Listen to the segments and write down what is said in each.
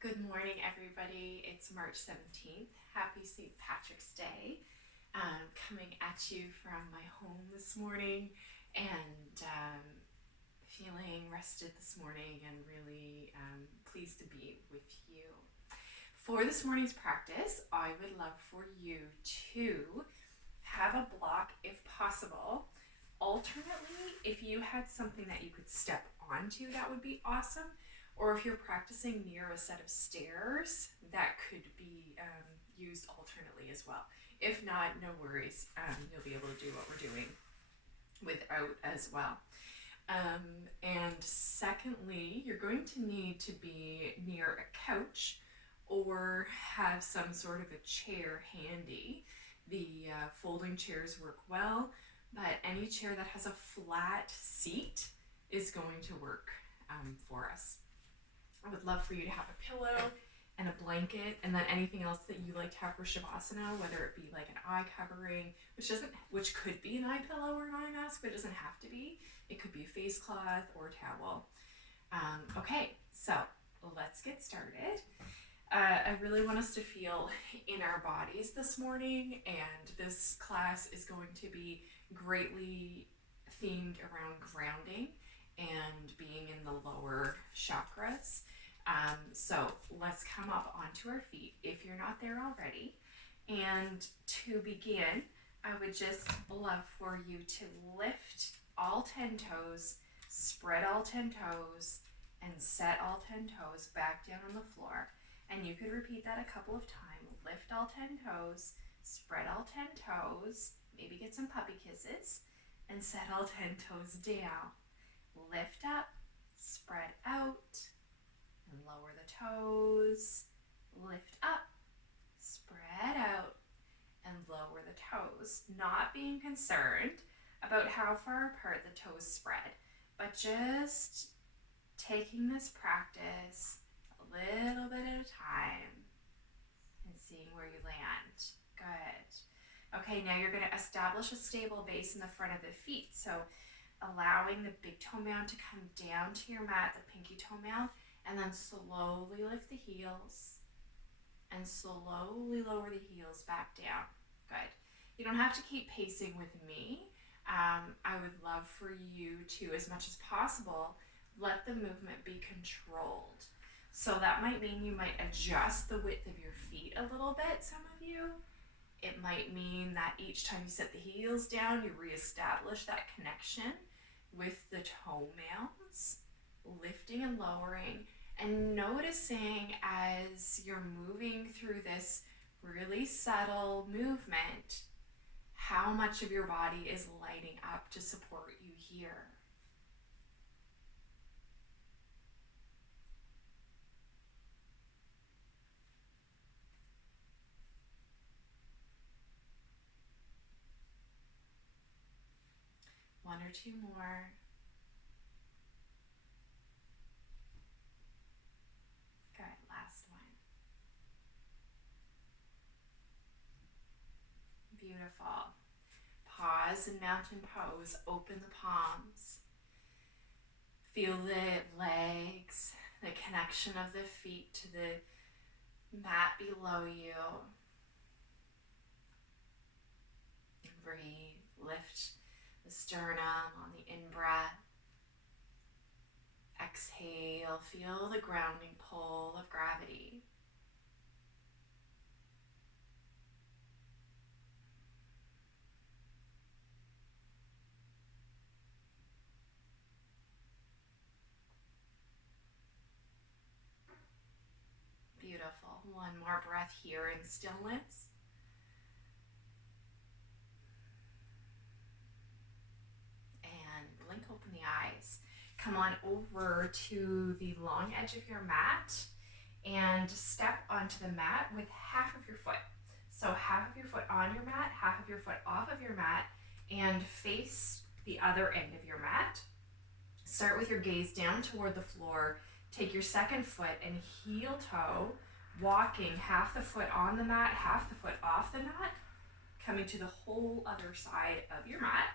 Good morning, everybody. It's March 17th. Happy St. Patrick's Day. Coming at you from my home this morning and feeling rested this morning and really pleased to be with you. For this morning's practice, I would love for you to have a block if possible. Alternately, if you had something that you could step onto, that would be awesome. Or if you're practicing near a set of stairs, that could be used alternately as well. If not, no worries. You'll be able to do what we're doing without as well. And secondly, you're going to need to be near a couch or have some sort of a chair handy. The folding chairs work well, but any chair that has a flat seat is going to work for us. I would love for you to have a pillow and a blanket, and then anything else that you like to have for Shavasana, whether it be like an eye covering, which could be an eye pillow or an eye mask, but it doesn't have to be. It could be a face cloth or towel. Okay, so let's get started. I really want us to feel in our bodies this morning, and this class is going to be greatly themed around grounding and being in the lower chakras. So let's come up onto our feet if you're not there already. And to begin, I would just love for you to lift all 10 toes, spread all 10 toes, and set all 10 toes back down on the floor. And you could repeat that a couple of times. Lift all 10 toes, spread all 10 toes, maybe get some puppy kisses, and set all 10 toes down. Lift up, spread out, and lower the toes. Lift up, spread out, and lower the toes. Not being concerned about how far apart the toes spread, but just taking this practice a little bit at a time and seeing where you land. Good. Okay, now you're going to establish a stable base in the front of the feet. So allowing the big toe mound to come down to your mat, the pinky toe mound, and then slowly lift the heels and slowly lower the heels back down. Good. You don't have to keep pacing with me. I would love for you to, as much as possible, let the movement be controlled. So that might mean you might adjust the width of your feet a little bit, some of you. It might mean that each time you set the heels down, you reestablish that connection with the toe mounds, lifting and lowering, and noticing as you're moving through this really subtle movement, how much of your body is lighting up to support you here. One or two more. Good, last one. Beautiful. Pause in mountain pose, open the palms. Feel the legs, the connection of the feet to the mat below you. Breathe, lift the sternum on the in-breath. Exhale, feel the grounding pull of gravity. Beautiful. One more breath here in stillness. And blink open the eyes. Come on over to the long edge of your mat and step onto the mat with half of your foot. So half of your foot on your mat, half of your foot off of your mat, and face the other end of your mat. Start with your gaze down toward the floor. Take your second foot and heel toe, walking half the foot on the mat, half the foot off the mat, coming to the whole other side of your mat.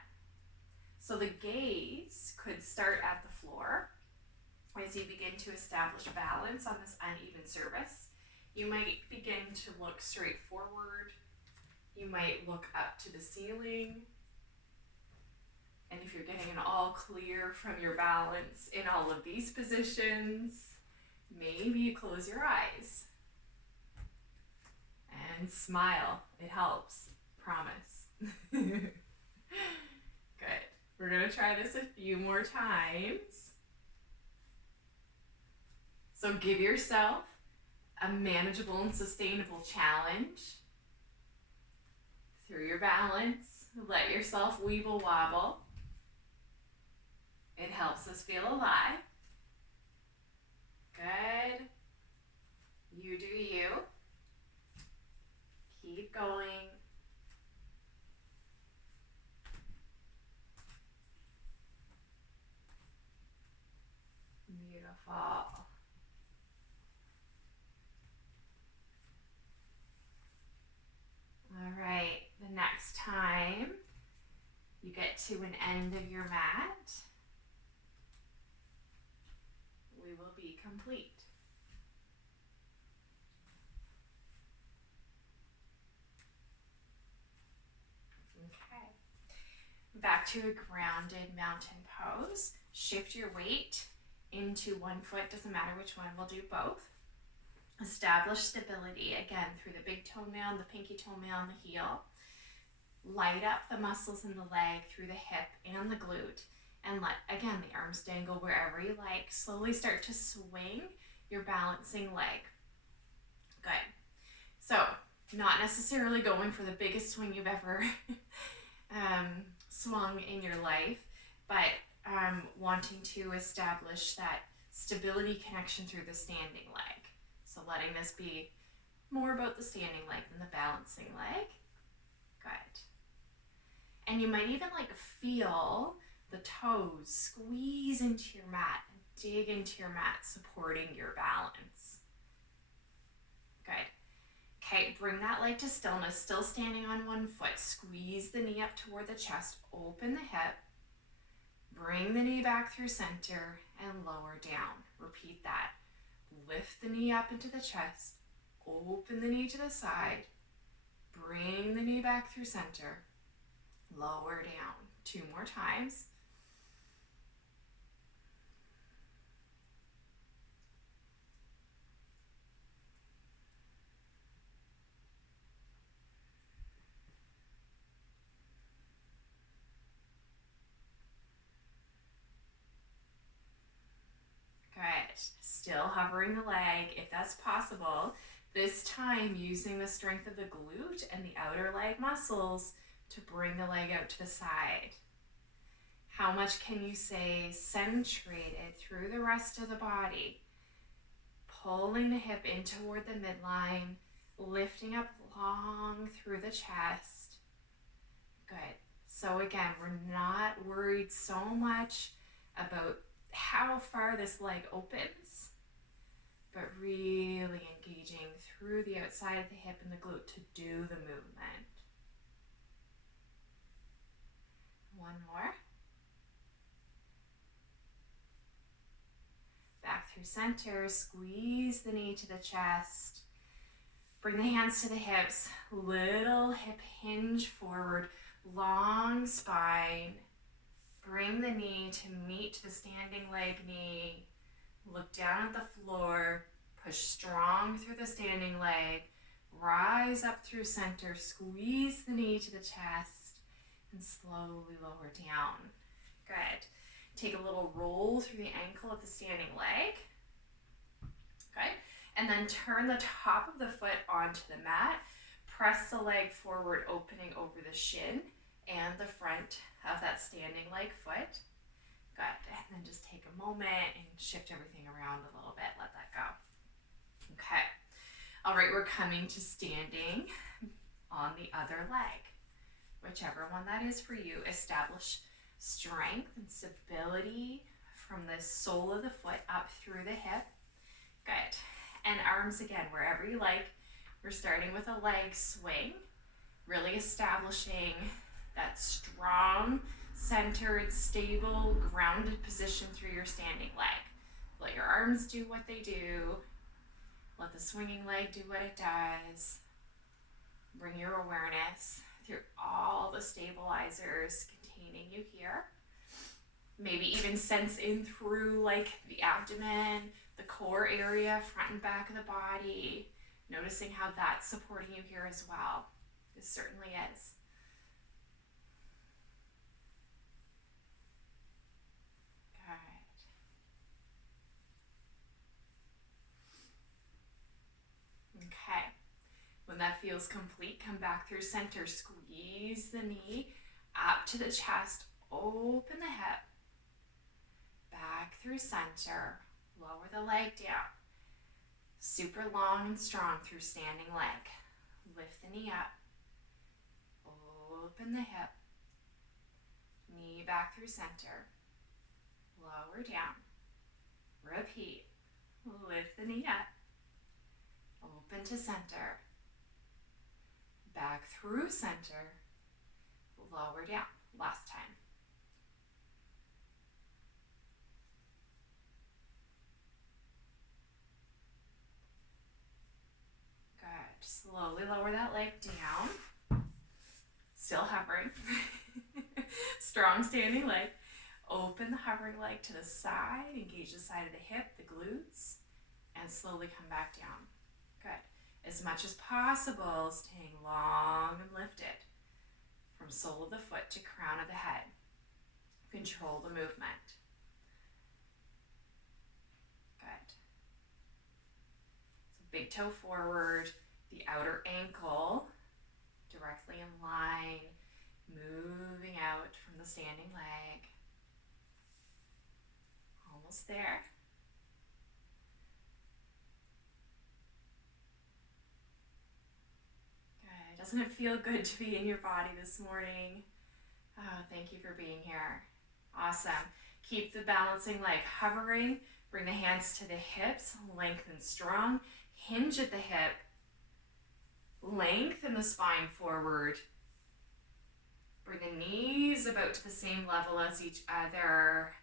So the gaze could start at the floor, As you begin to establish balance on this uneven surface, you might begin to look straight forward. You might look up to the ceiling. And if you're getting an all clear from your balance in all of these positions, maybe you close your eyes and smile. It helps, promise. Good. We're going to try this a few more times. So give yourself a manageable and sustainable challenge through your balance. Let yourself weeble wobble. It helps us feel alive. Good. You do you. Keep going. Beautiful. All right, the next time you get to an end of your mat, we will be complete. Okay. Back to a grounded mountain pose. Shift your weight into one foot, doesn't matter which one, we'll do both. Establish stability, again, through the big toenail, the pinky toenail, and the heel. Light up the muscles in the leg through the hip and the glute. And let, again, the arms dangle wherever you like. Slowly start to swing your balancing leg. Good. So, not necessarily going for the biggest swing you've ever swung in your life, but wanting to establish that stability connection through the standing leg. So letting this be more about the standing leg than the balancing leg. Good. And you might even feel the toes squeeze into your mat and dig into your mat, supporting your balance. Good. Okay, bring that leg to stillness, still standing on one foot. Squeeze the knee up toward the chest, open the hip, bring the knee back through center and lower down. Repeat that. Lift the knee up into the chest, open the knee to the side, bring the knee back through center, lower down. 2 more times. Good. Still hovering the leg if that's possible. This time using the strength of the glute and the outer leg muscles to bring the leg out to the side. How much can you say centrated through the rest of the body? Pulling the hip in toward the midline, lifting up long through the chest. Good. So again, we're not worried so much about how far this leg opens, but really engaging through the outside of the hip and the glute to do the movement. One more. Back through center, squeeze the knee to the chest. Bring the hands to the hips, little hip hinge forward, long spine. Bring the knee to meet the standing leg knee. Look down at the floor, push strong through the standing leg, rise up through center, squeeze the knee to the chest, and slowly lower down. Good. Take a little roll through the ankle of the standing leg. Good. And then turn the top of the foot onto the mat. Press the leg forward, opening over the shin and the front of that standing leg foot. Good. And then just take a moment and shift everything around a little bit. Let that go. Okay. All right, we're coming to standing on the other leg. Whichever one that is for you. Establish strength and stability from the sole of the foot up through the hip. Good. And arms again, wherever you like. We're starting with a leg swing, really establishing that strong, centered, stable, grounded position through your standing leg. Let your arms do what they do. Let the swinging leg do what it does. Bring your awareness through all the stabilizers containing you here. Maybe even sense in through like the abdomen, the core area, front and back of the body, noticing how that's supporting you here as well. It certainly is. Good. Okay. When that feels complete, come back through center. Squeeze the knee up to the chest. Open the hip. Back through center. Lower the leg down. Super long and strong through standing leg. Lift the knee up. Open the hip. Knee back through center. Lower down. Repeat. Lift the knee up. Open to center. Back through center. Lower down. Last time. Good. Slowly lower that leg down. Still hovering. Strong standing leg. Open the hovering leg to the side. Engage the side of the hip, the glutes, and slowly come back down. Good. As much as possible, staying long and lifted from sole of the foot to crown of the head. Control the movement. Good. So big toe forward, the outer ankle directly in line, moving out from the standing leg. Almost there. Good. Doesn't it feel good to be in your body this morning? Oh, thank you for being here. Awesome. Keep the balancing leg hovering. Bring the hands to the hips, lengthen strong. Hinge at the hip. Lengthen the spine forward. Bring the knees about to the same level as each other.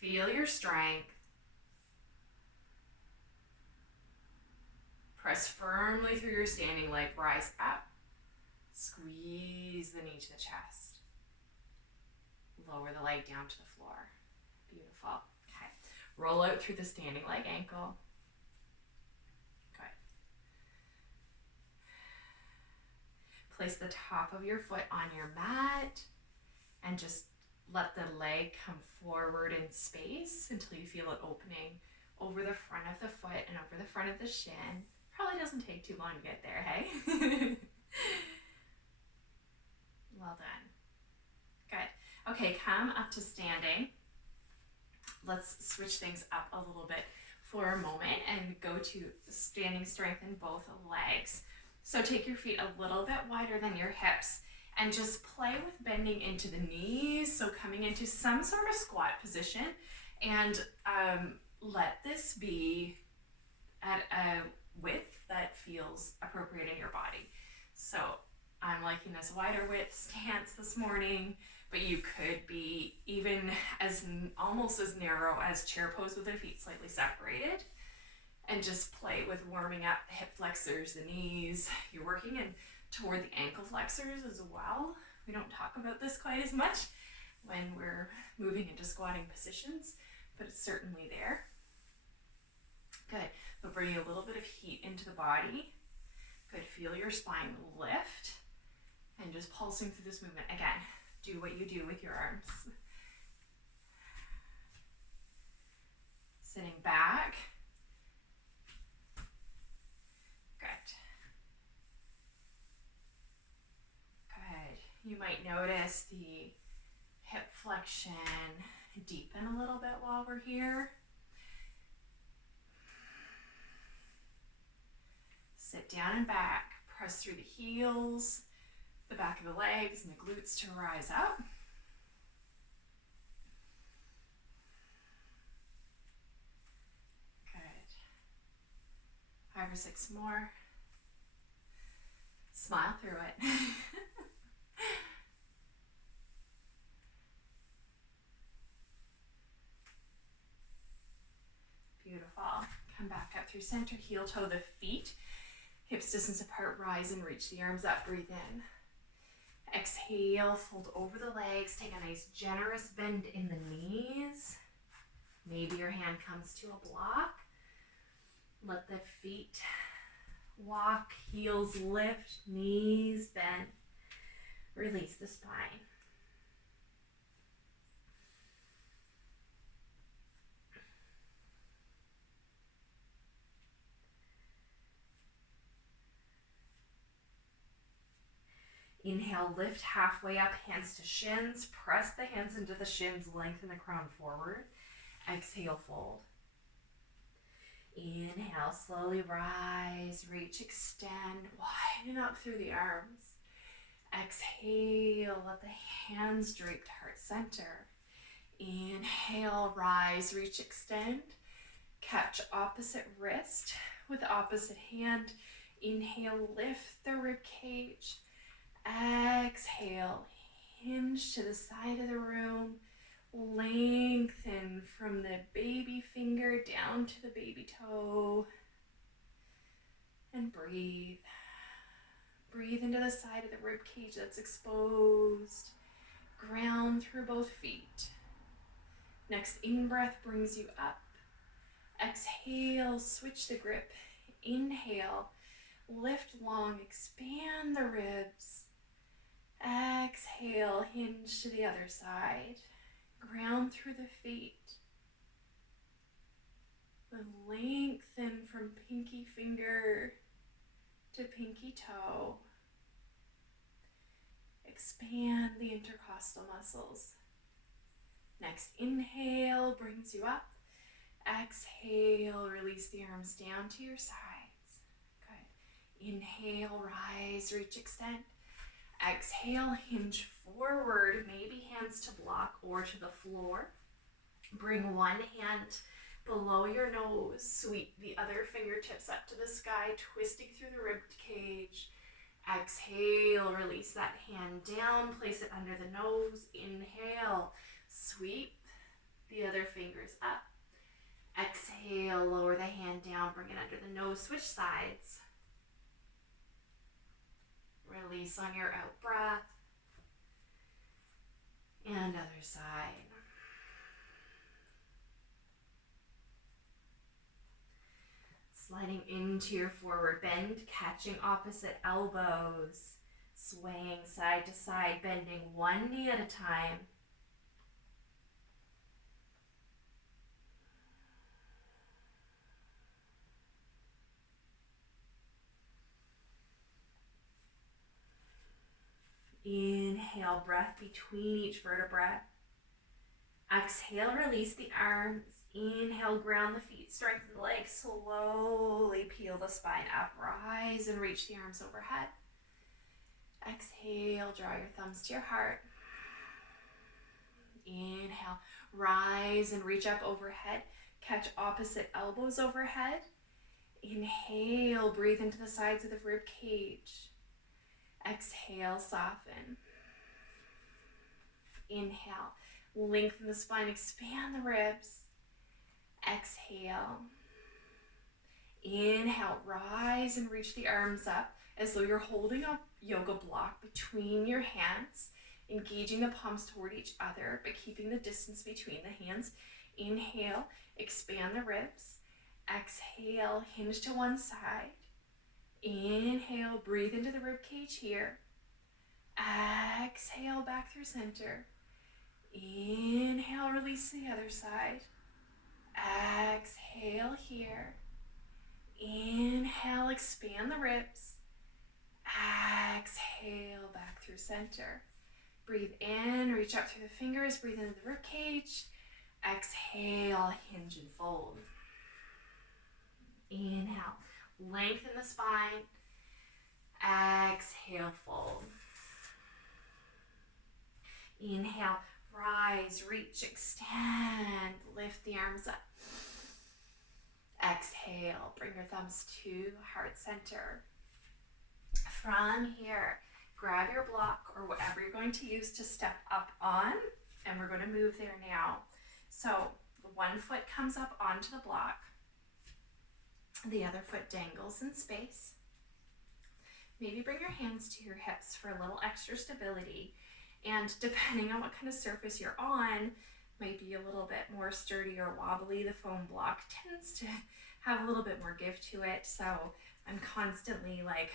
Feel your strength. Press firmly through your standing leg. Rise up. Squeeze the knee to the chest. Lower the leg down to the floor. Beautiful. Okay. Roll out through the standing leg ankle. Good. Place the top of your foot on your mat and just let the leg come forward in space until you feel it opening over the front of the foot and over the front of the shin. Probably doesn't take too long to get there, hey? Well done. Good. Okay, come up to standing. Let's switch things up a little bit for a moment and go to standing strength in both legs. So take your feet a little bit wider than your hips and just play with bending into the knees. So coming into some sort of squat position, and let this be at a width that feels appropriate in your body. So I'm liking this wider width stance this morning, but you could be even as almost as narrow as chair pose with the feet slightly separated, and just play with warming up the hip flexors, the knees. You're working in toward the ankle flexors as well. We don't talk about this quite as much when we're moving into squatting positions, but it's certainly there. Good. We'll bring a little bit of heat into the body. Good. Feel your spine lift and just pulsing through this movement. Again, do what you do with your arms. Sitting back. Good. Good. You might notice the hip flexion deepen a little bit while we're here. Sit down and back. Press through the heels, the back of the legs, and the glutes to rise up. Good. 5 or 6 more. Smile through it. Beautiful. Come back up through center, heel toe the feet. Hips distance apart, rise and reach the arms up, breathe in. Exhale, fold over the legs, take a nice generous bend in the knees. Maybe your hand comes to a block. Let the feet walk, heels lift, knees bend. Release the spine. Inhale, lift halfway up, hands to shins. Press the hands into the shins, lengthen the crown forward. Exhale, fold. Inhale, slowly rise, reach, extend, widen up through the arms. Exhale, let the hands drape to heart center. Inhale, rise, reach, extend. Catch opposite wrist with opposite hand. Inhale, lift the rib cage. Exhale, hinge to the side of the room. Lengthen from the baby finger down to the baby toe. And breathe. Breathe into the side of the rib cage that's exposed. Ground through both feet. Next in-breath brings you up. Exhale, switch the grip. Inhale, lift long, expand the ribs. Exhale, hinge to the other side. Ground through the feet. Then lengthen from pinky finger to pinky toe. Expand the intercostal muscles. Next inhale brings you up. Exhale, release the arms down to your sides. Good. Inhale, rise, reach, extend. Exhale, hinge forward, maybe hands to block or to the floor. Bring one hand below your nose, sweep the other fingertips up to the sky, twisting through the rib cage. Exhale, release that hand down, place it under the nose. Inhale, sweep the other fingers up. Exhale, lower the hand down, bring it under the nose, switch sides. Release on your out breath. And other side. Sliding into your forward bend, catching opposite elbows. Swaying side to side, bending one knee at a time. Inhale, breath between each vertebra. Exhale, release the arms. Inhale, ground the feet, strengthen the legs. Slowly peel the spine up. Rise and reach the arms overhead. Exhale, draw your thumbs to your heart. Inhale, rise and reach up overhead. Catch opposite elbows overhead. Inhale, breathe into the sides of the rib cage. Exhale, soften. Inhale, lengthen the spine, expand the ribs. Exhale. Inhale, rise and reach the arms up as though you're holding a yoga block between your hands, engaging the palms toward each other, but keeping the distance between the hands. Inhale, expand the ribs. Exhale, hinge to one side. Inhale, breathe into the rib cage here. Exhale, back through center. Inhale, release to the other side. Exhale here. Inhale, expand the ribs. Exhale, back through center. Breathe in, reach up through the fingers, breathe into the rib cage. Exhale, hinge and fold. Inhale, lengthen the spine. Exhale, fold. Inhale, rise, reach, extend, lift the arms up. Exhale, bring your thumbs to heart center. From here, grab your block or whatever you're going to use to step up on, and we're going to move there now. So one foot comes up onto the block. The other foot dangles in space. Maybe bring your hands to your hips for a little extra stability. And depending on what kind of surface you're on, might be a little bit more sturdy or wobbly. The foam block tends to have a little bit more give to it. So I'm constantly like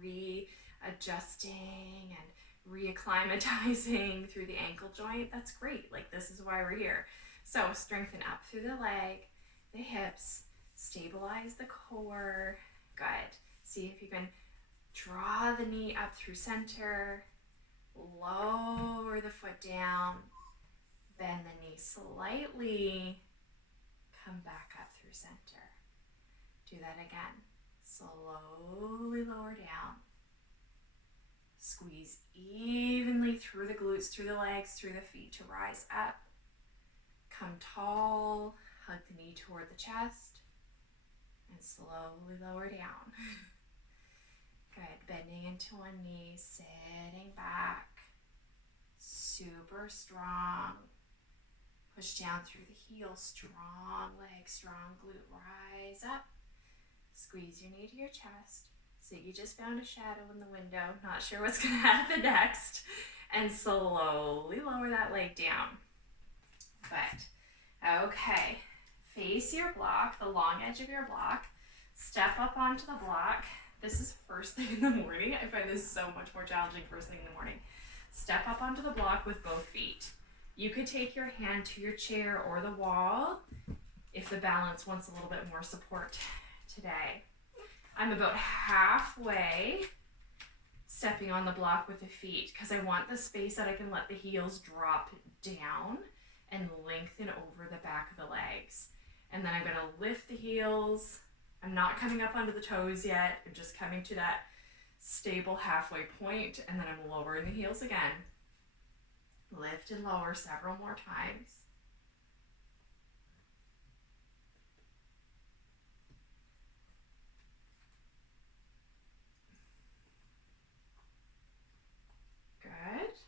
readjusting and reacclimatizing through the ankle joint. That's great. Like, this is why we're here. So strengthen up through the leg, the hips, stabilize the core. Good. See if you can draw the knee up through center, lower the foot down, bend the knee slightly, come back up through center. Do that again. Slowly lower down. Squeeze evenly through the glutes, through the legs, through the feet to rise up. Come tall, hug the knee toward the chest, and slowly lower down. Good, bending into one knee, sitting back, super strong. Push down through the heel, strong leg, strong glute, rise up. Squeeze your knee to your chest. So you just found a shadow in the window, not sure what's gonna happen next. And slowly lower that leg down. Good, okay. Face your block, the long edge of your block. Step up onto the block. This is first thing in the morning. I find this so much more challenging first thing in the morning. Step up onto the block with both feet. You could take your hand to your chair or the wall if the balance wants a little bit more support today. I'm about halfway stepping on the block with the feet because I want the space that I can let the heels drop down and lengthen over the back of the legs. And then I'm going to lift the heels. I'm not coming up onto the toes yet. I'm just coming to that stable halfway point, and then I'm lowering the heels again. Lift and lower several more times. Good.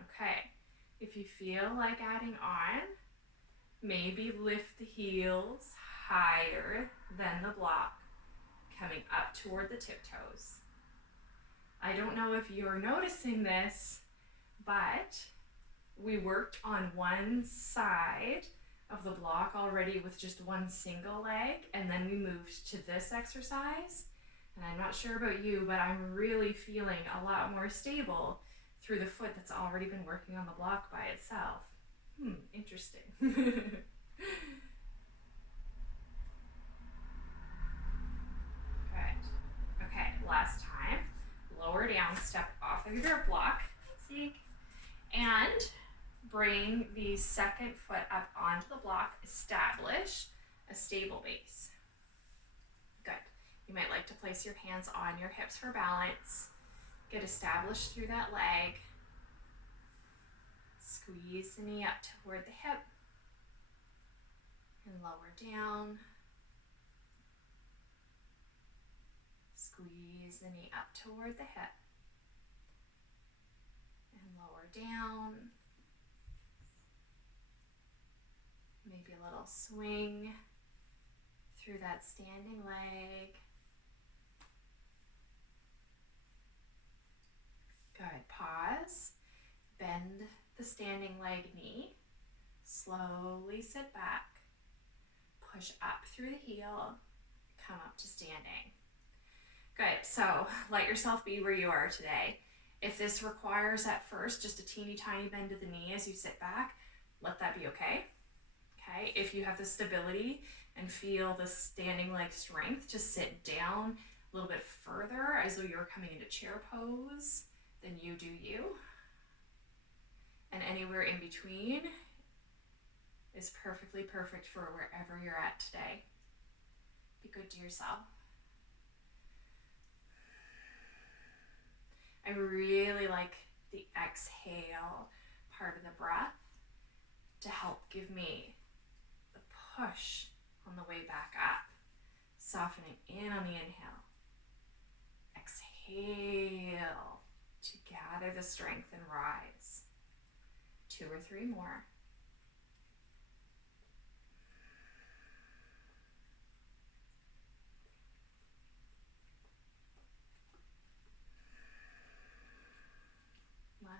Okay. If you feel like adding on, maybe lift the heels higher than the block, coming up toward the tiptoes. I don't know if you're noticing this, but we worked on one side of the block already with just one single leg, and then we moved to this exercise. And I'm not sure about you, but I'm really feeling a lot more stable through the foot that's already been working on the block by itself. Interesting. Good. Okay, last time. Lower down, step off of your block. And bring the second foot up onto the block. Establish a stable base. Good. You might like to place your hands on your hips for balance. Get established through that leg. Squeeze the knee up toward the hip. And lower down. Squeeze the knee up toward the hip. And lower down. Maybe a little swing through that standing leg. Good. Pause. Bend the standing leg knee. Slowly sit back. Push up through the heel. Come up to standing. Good. So let yourself be where you are today. If this requires at first just a teeny tiny bend of the knee as you sit back, let that be okay. Okay. If you have the stability and feel the standing leg strength to sit down a little bit further as though you're coming into chair pose, then you do you. And anywhere in between is perfectly perfect for wherever you're at today. Be good to yourself. I really like the exhale part of the breath to help give me the push on the way back up. Softening in on the inhale. Exhale to gather the strength and rise. 2 or 3 more.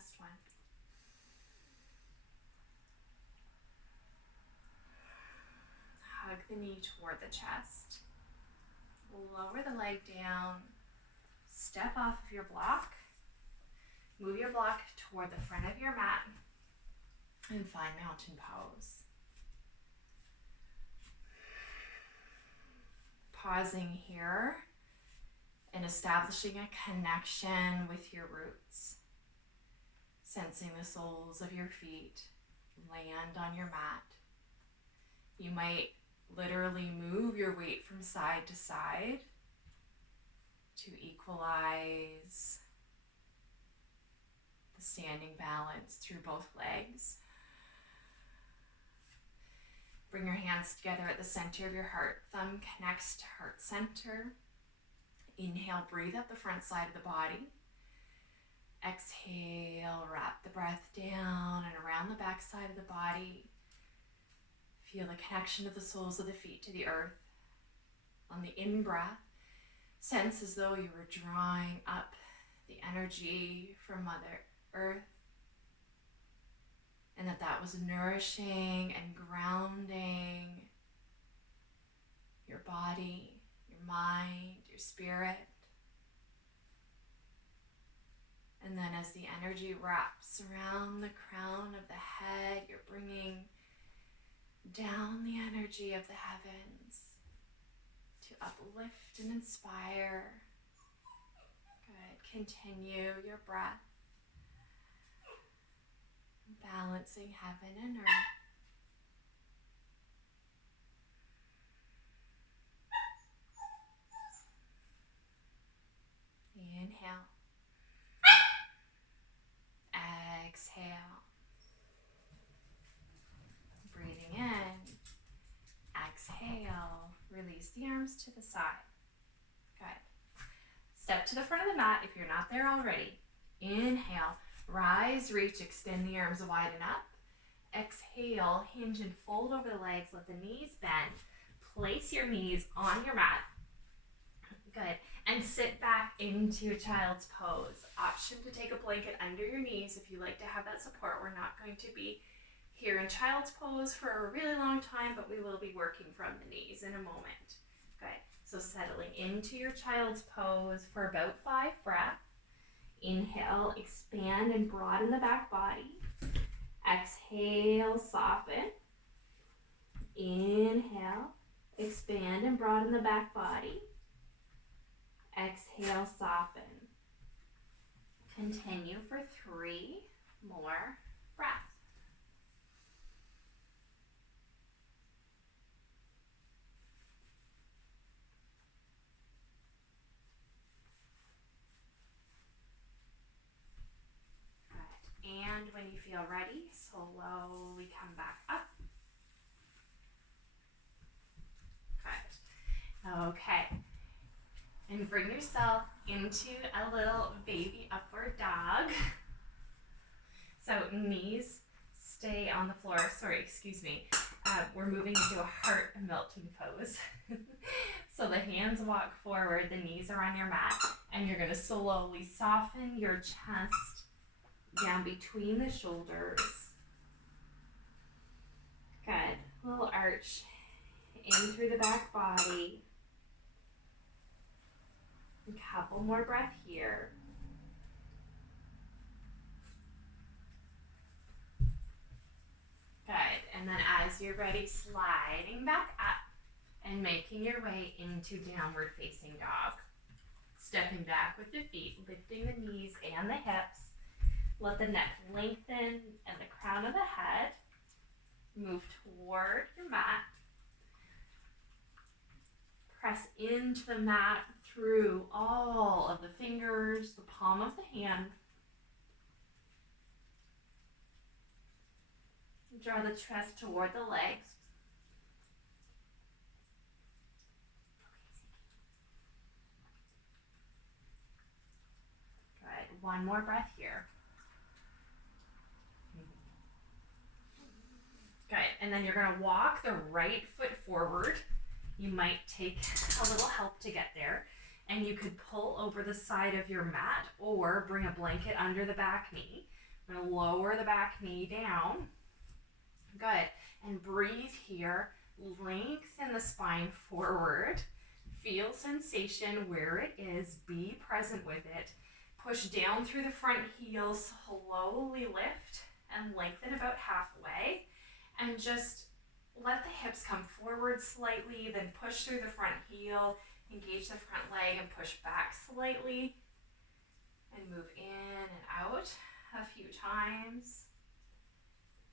last one. Hug the knee toward the chest. Lower the leg down. Step off of your block. Move your block toward the front of your mat and find mountain pose. Pausing here and establishing a connection with your roots. Sensing the soles of your feet land on your mat. You might literally move your weight from side to side to equalize the standing balance through both legs. Bring your hands together at the center of your heart. Thumb connects to heart center. Inhale, breathe up the front side of the body. Exhale, wrap the breath down and around the back side of the body. Feel the connection of the soles of the feet to the earth. On the in-breath, sense as though you were drawing up the energy from Mother Earth, and that was nourishing and grounding your body, your mind, your spirit. And then as the energy wraps around the crown of the head, you're bringing down the energy of the heavens to uplift and inspire. Good. Continue your breath, balancing heaven and earth. Inhale. Exhale. Breathing in. Exhale. Release the arms to the side. Good. Step to the front of the mat if you're not there already. Inhale. Rise, reach, extend the arms wide and up. Exhale, hinge and fold over the legs. Let the knees bend. Place your knees on your mat. Good. And sit back into a child's pose. Option to take a blanket under your knees if you like to have that support. We're not going to be here in child's pose for a really long time, but we will be working from the knees in a moment. Good. So settling into your child's pose for about 5 breaths. Inhale, expand and broaden the back body. Exhale, soften. Inhale, expand and broaden the back body. Exhale, soften. Continue for 3 more breaths. Good. And when you feel ready, slowly come back up. Good. Okay. And bring yourself into a little baby upward dog. So knees stay on the floor. Sorry, excuse me. We're moving into a heart melting pose. So the hands walk forward, the knees are on your mat, and you're going to slowly soften your chest down between the shoulders. Good. Little arch in through the back body. A couple more breaths here. Good. And then as you're ready, sliding back up and making your way into downward facing dog. Stepping back with the feet, lifting the knees and the hips. Let the neck lengthen and the crown of the head. Move toward your mat. Press into the mat through all of the fingers, the palm of the hand. Draw the chest toward the legs. Good. One more breath here. Good. And then you're going to walk the right foot forward. You might take a little help to get there. And you could pull over the side of your mat or bring a blanket under the back knee. I'm going to lower the back knee down. Good. And breathe here. Lengthen the spine forward. Feel sensation where it is. Be present with it. Push down through the front heel. Slowly lift and lengthen about halfway. And just let the hips come forward slightly. Then push through the front heel. Engage the front leg and push back slightly. And move in and out a few times.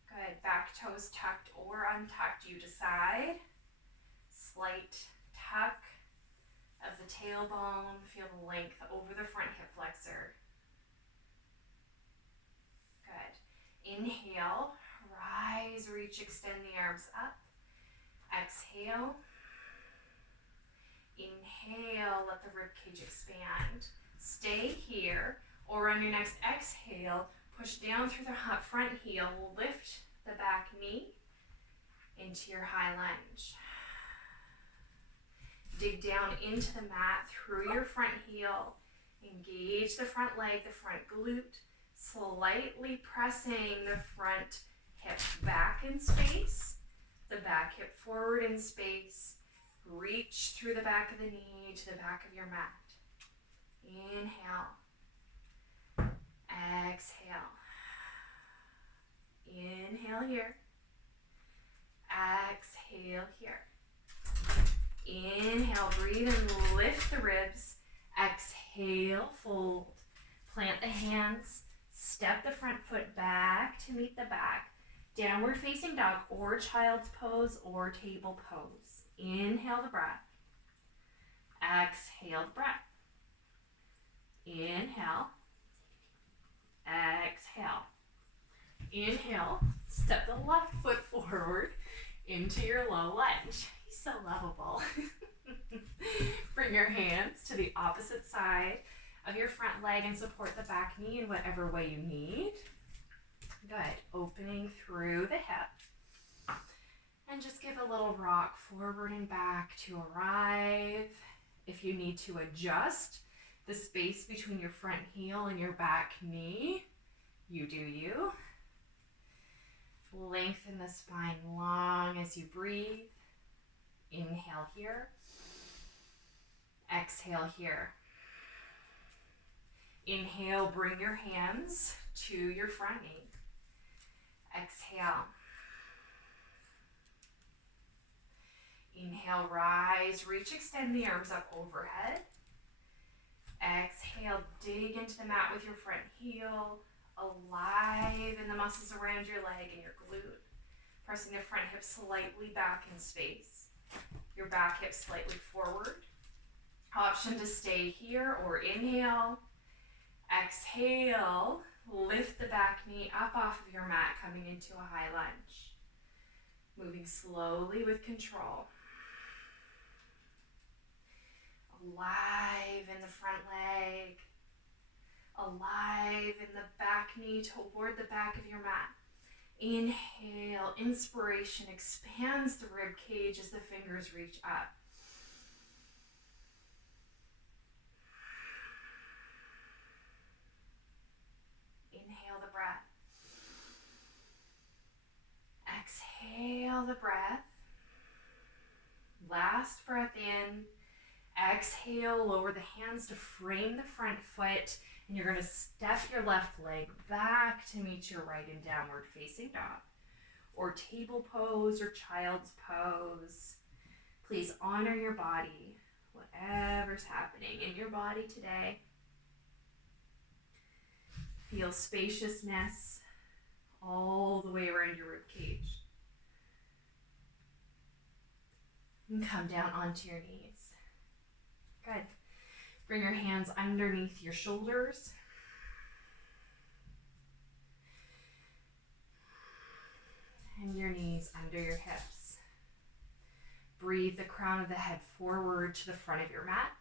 Good. Back toes tucked or untucked, you decide. Slight tuck of the tailbone. Feel the length over the front hip flexor. Good. Inhale. Rise, reach, extend the arms up. Exhale. Inhale, let the rib cage expand. Stay here, or on your next exhale, push down through the front heel. Lift the back knee into your high lunge. Dig down into the mat through your front heel. Engage the front leg, the front glute. Slightly pressing the front hip back in space. The back hip forward in space. Reach through the back of the knee to the back of your mat. Inhale. Exhale. Inhale here. Exhale here. Inhale, breathe and lift the ribs. Exhale, fold. Plant the hands. Step the front foot back to meet the back. Downward facing dog or child's pose or table pose. Inhale the breath. Exhale the breath. Inhale. Exhale. Inhale. Step the left foot forward into your low lunge. He's so lovable. Bring your hands to the opposite side of your front leg and support the back knee in whatever way you need. Good. Opening through the hip. And just give a little rock forward and back to arrive. If you need to adjust the space between your front heel and your back knee, you do you. Lengthen the spine long as you breathe. Inhale here. Exhale here. Inhale, bring your hands to your front knee. Exhale. Inhale, rise, reach, extend the arms up overhead. Exhale, dig into the mat with your front heel, alive in the muscles around your leg and your glute. Pressing the front hip slightly back in space. Your back hip slightly forward. Option to stay here or inhale. Exhale, lift the back knee up off of your mat, coming into a high lunge. Moving slowly with control. Alive in the front leg. Alive in the back knee toward the back of your mat. Inhale, inspiration expands the rib cage as the fingers reach up. Inhale the breath. Exhale the breath. Last breath in. Exhale, lower the hands to frame the front foot, and you're going to step your left leg back to meet your right in downward facing dog, or table pose or child's pose. Please honor your body, whatever's happening in your body today. Feel spaciousness all the way around your rib cage. And come down onto your knees. Good. Bring your hands underneath your shoulders. And your knees under your hips. Breathe the crown of the head forward to the front of your mat.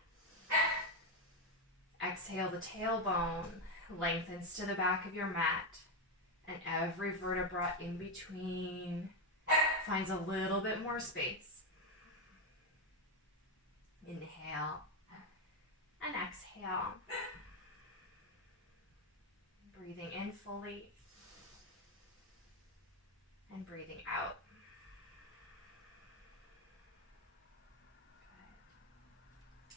Exhale, the tailbone lengthens to the back of your mat. And every vertebra in between finds a little bit more space. Inhale. And exhale. Breathing in fully And breathing out.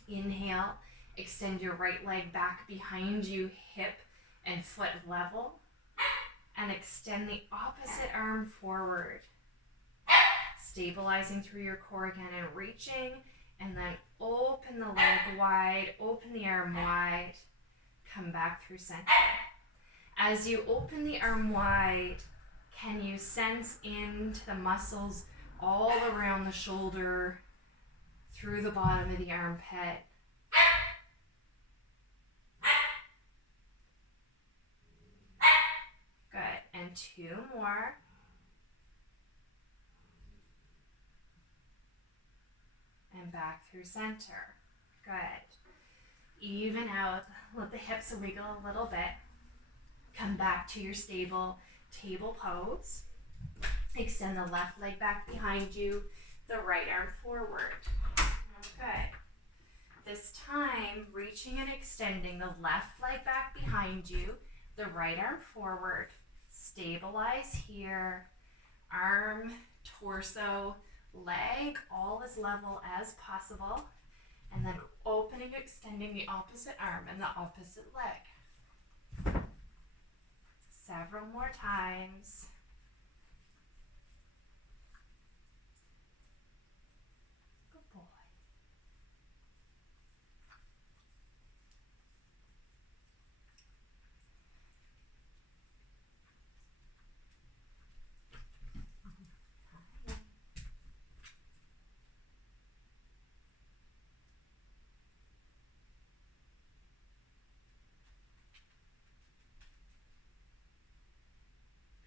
Good. Inhale, extend your right leg back behind you, hip and foot level. And extend the opposite arm forward. Stabilizing through your core again and reaching. And then open the leg wide, open the arm wide. Come back through center. As you open the arm wide, can you sense into the muscles all around the shoulder, through the bottom of the armpit? Good. And 2 more. And back through center. Good. Even out. Let the hips wiggle a little bit. Come back to your stable table pose. Extend the left leg back behind you, the right arm forward. Good. This time, reaching and extending the left leg back behind you, the right arm forward. Stabilize here. Arm, torso, leg, all as level as possible. And then opening, extending the opposite arm and the opposite leg. Several more times. Good boy.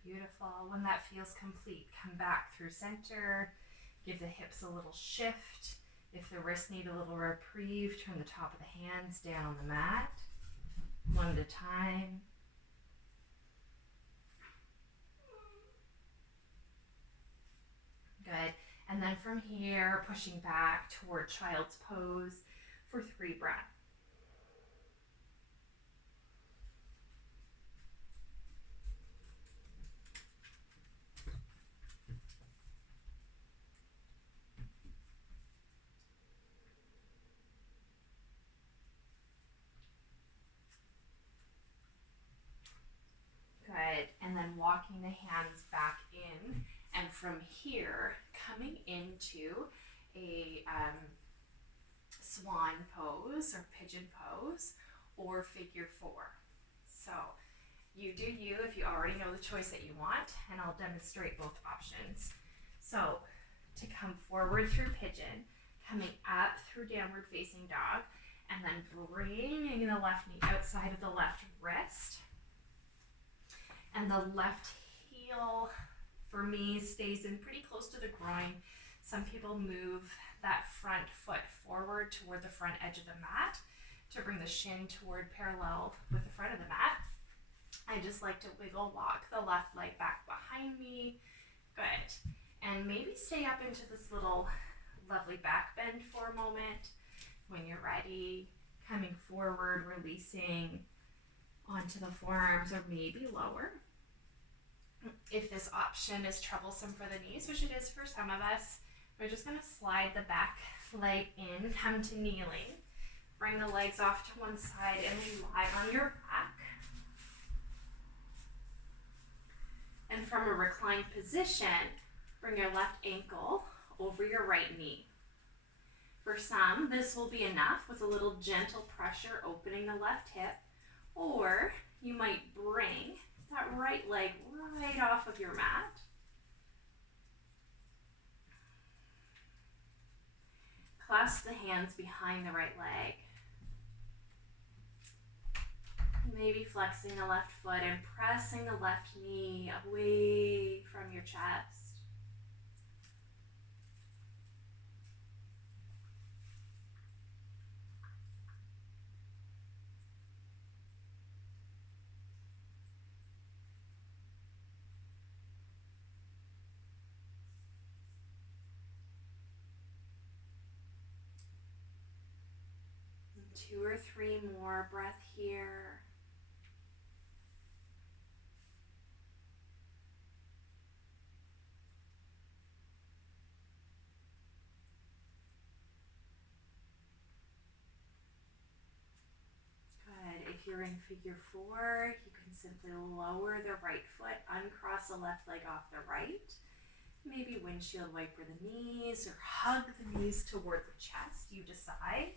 Beautiful. When that feels complete, come back through center. Give the hips a little shift. If the wrists need a little reprieve, turn the top of the hands down on the mat. One at a time. Good. And then from here, pushing back toward child's pose for 3 breaths. Good. And then walking the hands back in. And from here, coming into a swan pose or pigeon pose or figure 4. So you do you if you already know the choice that you want, and I'll demonstrate both options. So to come forward through pigeon, coming up through downward facing dog, and then bringing the left knee outside of the left wrist. And the left heel, for me, stays in pretty close to the groin. Some people move that front foot forward toward the front edge of the mat to bring the shin toward parallel with the front of the mat. I just like to wiggle walk the left leg back behind me. Good. And maybe stay up into this little lovely back bend for a moment. When you're ready, coming forward, releasing onto the forearms or maybe lower. If this option is troublesome for the knees, which it is for some of us, we're just going to slide the back leg in, come to kneeling, bring the legs off to one side and lie on your back. And from a reclined position, bring your left ankle over your right knee. For some, this will be enough with a little gentle pressure opening the left hip, or you might bring that right leg right off of your mat. Clasp the hands behind the right leg. Maybe flexing the left foot and pressing the left knee away from your chest. And 2 or 3 more breath here. you're in figure four, you can simply lower the right foot, uncross the left leg off the right. Maybe windshield wiper the knees or hug the knees toward the chest. You decide.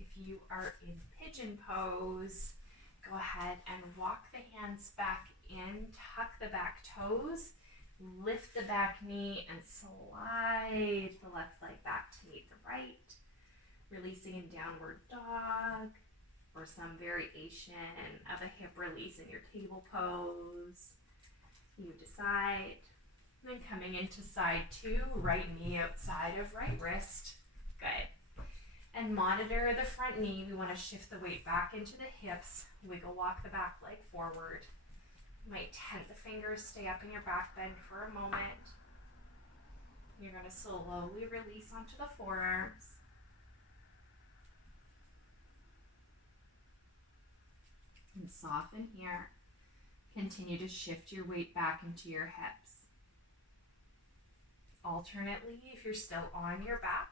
If you are in pigeon pose, go ahead and walk the hands back in, tuck the back toes, lift the back knee and slide the left leg back to meet the right. Releasing in downward dog or some variation of a hip release in your table pose. You decide. Then coming into side two, right knee outside of right wrist. Good. And monitor the front knee. We want to shift the weight back into the hips. Wiggle walk the back leg forward. You might tent the fingers, stay up in your back bend for a moment. You're going to slowly release onto the forearms. And soften here. Continue to shift your weight back into your hips. Alternately, if you're still on your back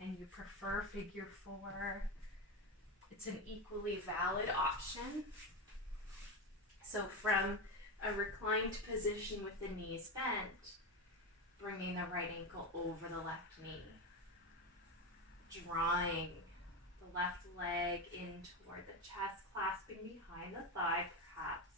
and you prefer figure four, it's an equally valid option. So from a reclined position with the knees bent, bringing the right ankle over the left knee, drawing the left leg in toward the chest, clasping behind the thigh perhaps.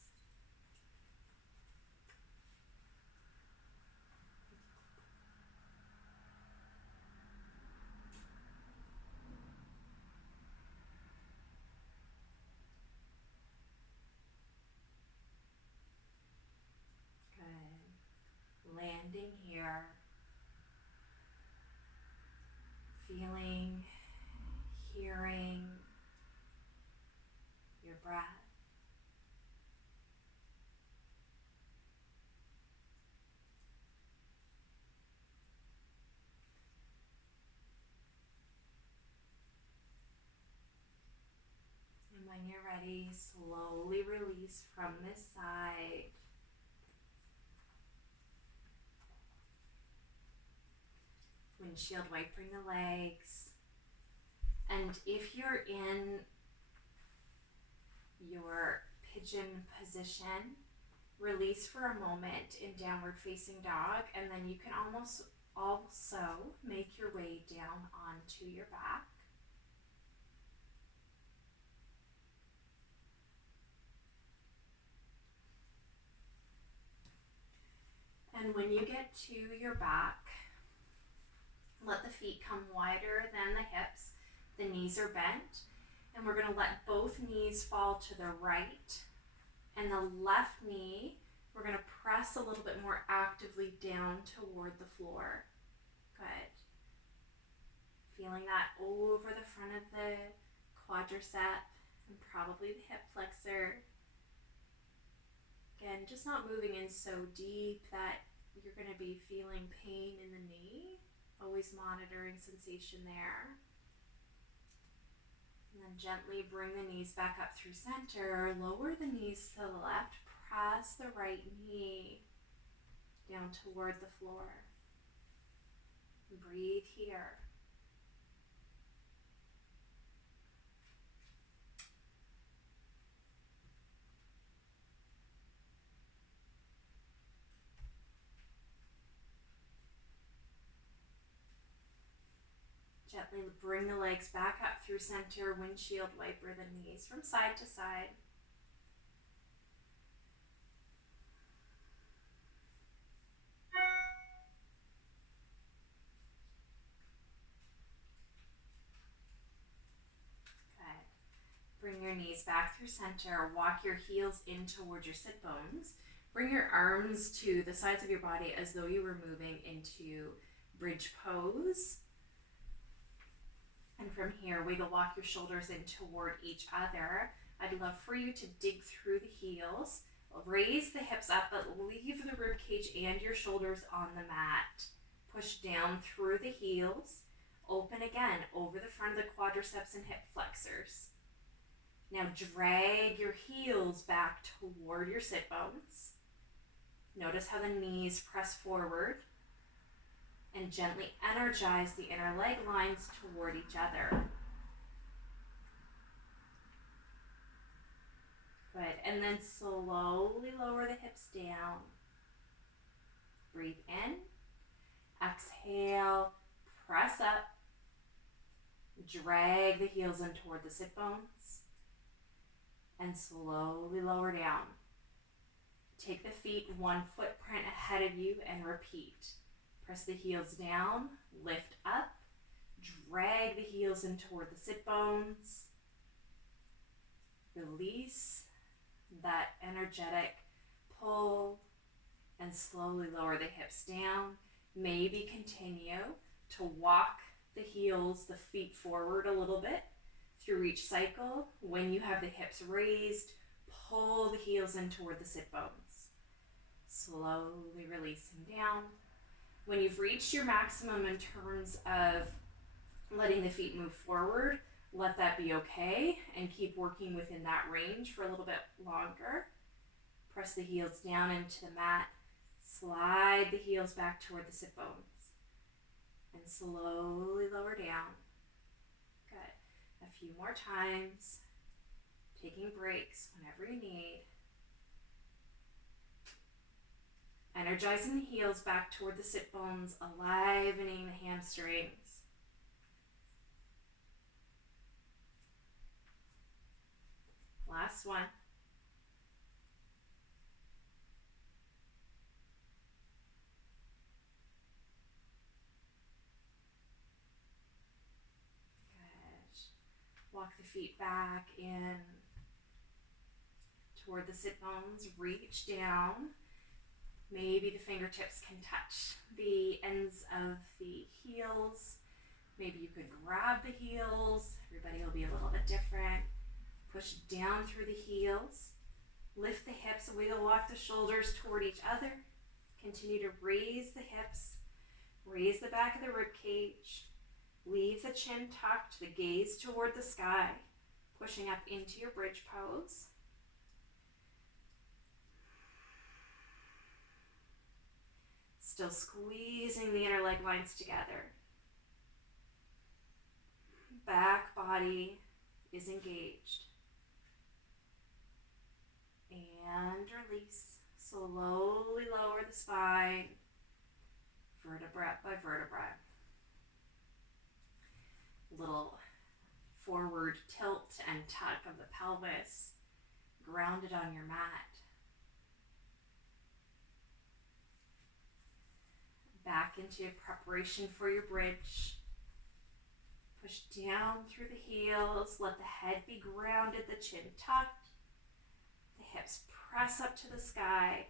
Good. Landing here. Feeling, hearing your breath. And when you're ready, slowly release from this side. Windshield wipering the legs. And if you're in your pigeon position, release for a moment in downward facing dog, and then you can almost also make your way down onto your back. And when you get to your back, let the feet come wider than the hips. The knees are bent. And we're going to let both knees fall to the right. And the left knee, we're going to press a little bit more actively down toward the floor. Good. Feeling that over the front of the quadricep and probably the hip flexor. Again, just not moving in so deep that you're going to be feeling pain in the knee. Always monitoring sensation there. And then gently bring the knees back up through center. Lower the knees to the left. Press the right knee down toward the floor. Breathe here. Gently bring the legs back up through center, windshield wiper the knees from side to side. Good. Bring your knees back through center, walk your heels in toward your sit bones. Bring your arms to the sides of your body as though you were moving into bridge pose. And from here, wiggle walk your shoulders in toward each other. I'd love for you to dig through the heels. Raise the hips up, but leave the rib cage and your shoulders on the mat. Push down through the heels. Open again over the front of the quadriceps and hip flexors. Now drag your heels back toward your sit bones. Notice how the knees press forward. And gently energize the inner leg lines toward each other. Good. And then slowly lower the hips down. Breathe in. Exhale. Press up. Drag the heels in toward the sit bones. And slowly lower down. Take the feet one footprint ahead of you and repeat. Press the heels down. Lift up. Drag the heels in toward the sit bones. Release that energetic pull and slowly lower the hips down. Maybe continue to walk the heels, the feet forward a little bit through each cycle. When you have the hips raised, pull the heels in toward the sit bones. Slowly releasing down. When you've reached your maximum in terms of letting the feet move forward, let that be okay and keep working within that range for a little bit longer. Press the heels down into the mat. Slide the heels back toward the sit bones. And slowly lower down. Good. A few more times. Taking breaks whenever you need. Energizing the heels back toward the sit bones, enlivening the hamstrings. Last one. Good. Walk the feet back in toward the sit bones. Reach down. Maybe the fingertips can touch the ends of the heels. Maybe you could grab the heels. Everybody will be a little bit different. Push down through the heels. Lift the hips, wiggle walk the shoulders toward each other. Continue to raise the hips. Raise the back of the rib cage. Leave the chin tucked, the gaze toward the sky. Pushing up into your bridge pose. Still squeezing the inner leg lines together. Back body is engaged. And release. Slowly lower the spine, vertebra by vertebra. Little forward tilt and tuck of the pelvis, grounded on your mat. Back into preparation for your bridge. Push down through the heels. Let the head be grounded, the chin tucked. The hips press up to the sky.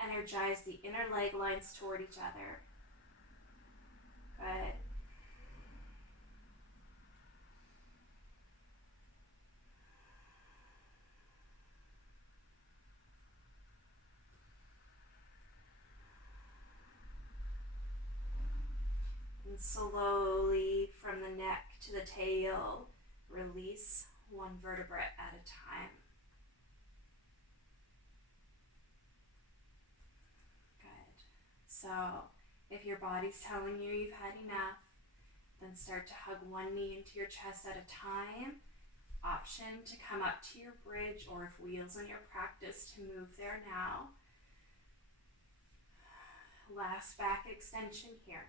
Energize the inner leg lines toward each other. Good. And slowly from the neck to the tail, release one vertebra at a time. Good. So if your body's telling you you've had enough, then start to hug one knee into your chest at a time. Option to come up to your bridge, or if wheels in your practice, to move there now. Last back extension here.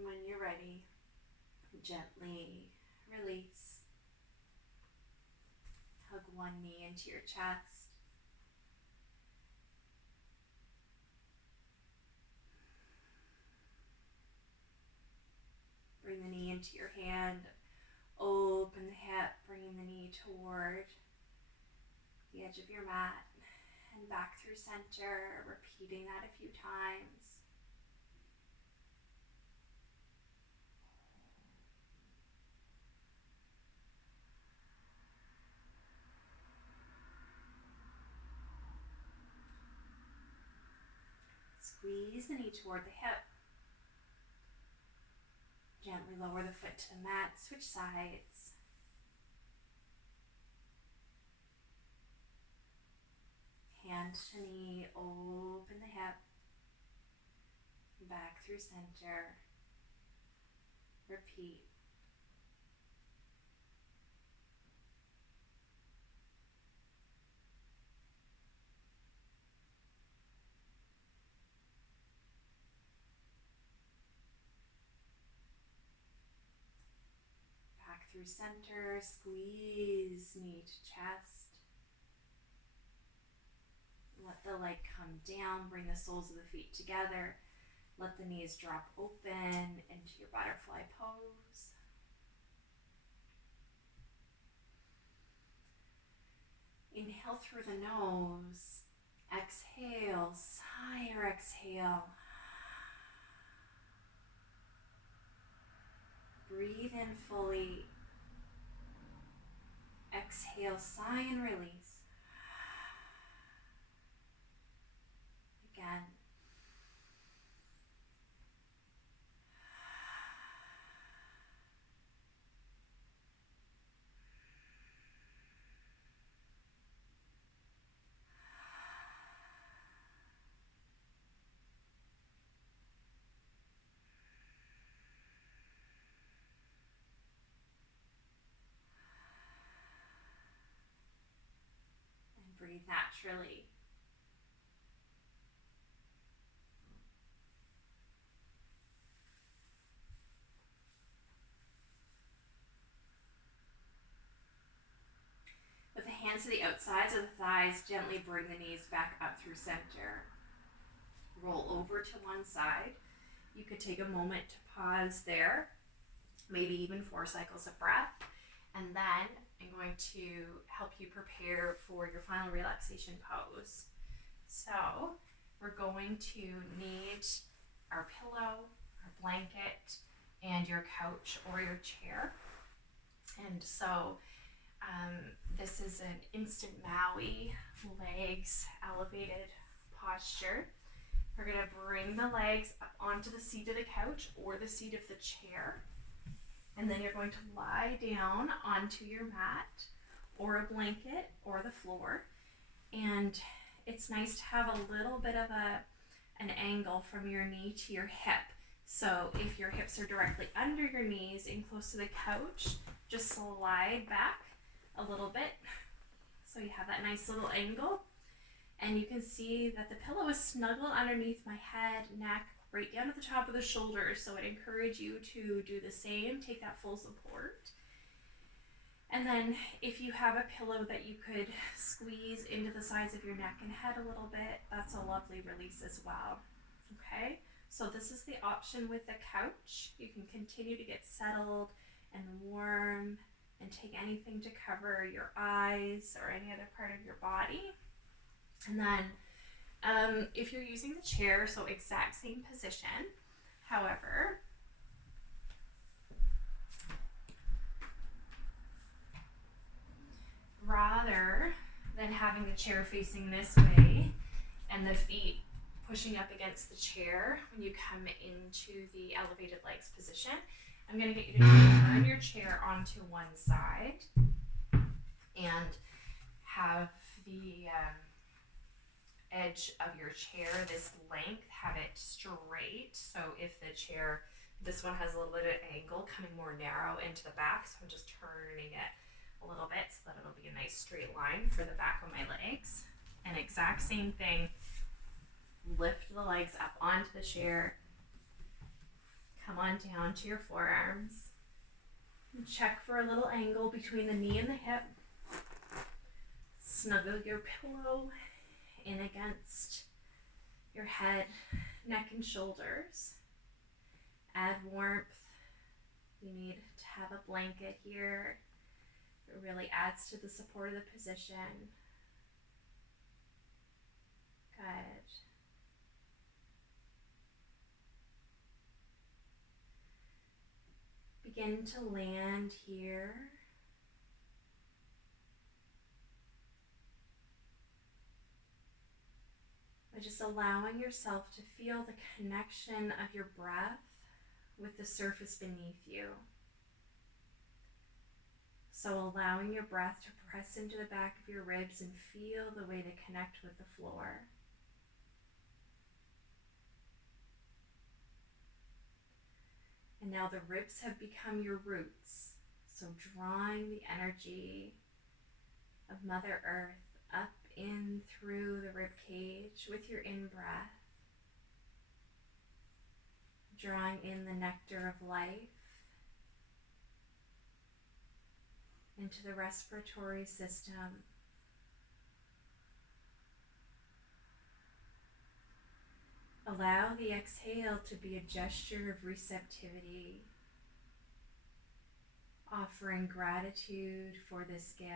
When you're ready, gently release. Hug one knee into your chest. Bring the knee into your hand. Open the hip, bringing the knee toward the edge of your mat and back through center, repeating that a few times. Squeeze the knee toward the hip. Gently lower the foot to the mat, switch sides. Hand to knee, open the hip. Back through center. Repeat. Back through center, squeeze knee to chest. Let the leg come down, bring the soles of the feet together. Let the knees drop open into your butterfly pose. Inhale through the nose. Exhale, sigh or exhale. Breathe in fully. Exhale, sigh and release. Again. And breathe naturally. With the hands to the outsides of the thighs, gently bring the knees back up through center. Roll over to one side. You could take a moment to pause there, maybe even 4 cycles of breath. And then I'm going to help you prepare for your final relaxation pose. So we're going to need our pillow, our blanket, and your couch or your chair. And so this is an instant Maui, legs elevated posture. We're going to bring the legs up onto the seat of the couch or the seat of the chair. And then you're going to lie down onto your mat or a blanket or the floor. And it's nice to have a little bit of an angle from your knee to your hip. So if your hips are directly under your knees and close to the couch, just slide back a little bit so you have that nice little angle. And you can see that the pillow is snuggled underneath my head, neck, right down to the top of the shoulders. So I'd encourage you to do the same, take that full support. And then if you have a pillow that you could squeeze into the sides of your neck and head a little bit, that's a lovely release as well. Okay, so this is the option with the couch. You can continue to get settled and warm and take anything to cover your eyes or any other part of your body. And then if you're using the chair, so exact same position. However, rather than having the chair facing this way and the feet pushing up against the chair when you come into the elevated legs position, I'm going to get you to turn your chair onto one side and have the edge of your chair, this length, have it straight. So if the chair, this one has a little bit of angle coming more narrow into the back, so I'm just turning it a little bit so that it'll be a nice straight line for the back of my legs. And exact same thing, lift the legs up onto the chair, come on down to your forearms, and check for a little angle between the knee and the hip. Snuggle your pillow in against your head, neck, and shoulders. Add warmth. You need to have a blanket here. It really adds to the support of the position. Good. Begin to land here. by just allowing yourself to feel the connection of your breath with the surface beneath you. So allowing your breath to press into the back of your ribs and feel the way to connect with the floor. And now the ribs have become your roots. So drawing the energy of Mother Earth up in through the rib cage with your in-breath. Drawing in the nectar of life into the respiratory system. Allow the exhale to be a gesture of receptivity, offering gratitude for this gift.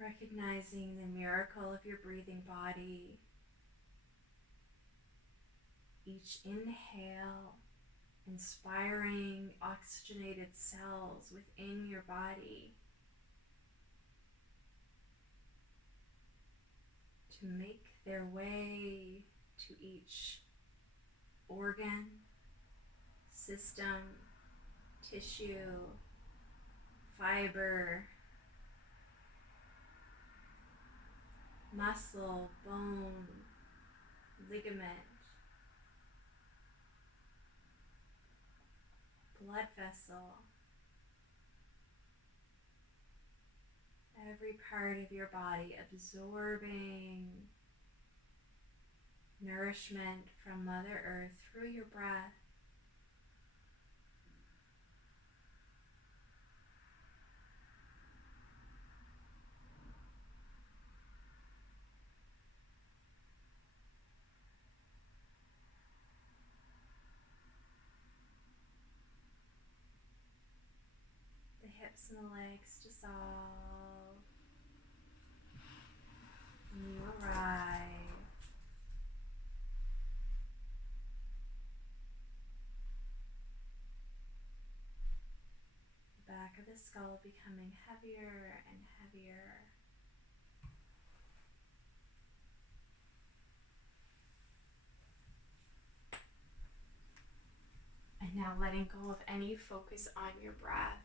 Recognizing the miracle of your breathing body. Each inhale, inspiring oxygenated cells within your body to make their way to each organ, system, tissue, fiber, muscle, bone, ligament, blood vessel. Every part of your body absorbing nourishment from Mother Earth through your breath. The hips and the legs dissolve. And you arrive. The back of the skull becoming heavier and heavier. And now letting go of any focus on your breath.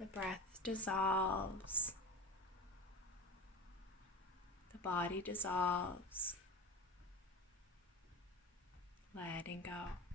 The breath dissolves. The body dissolves. Letting go.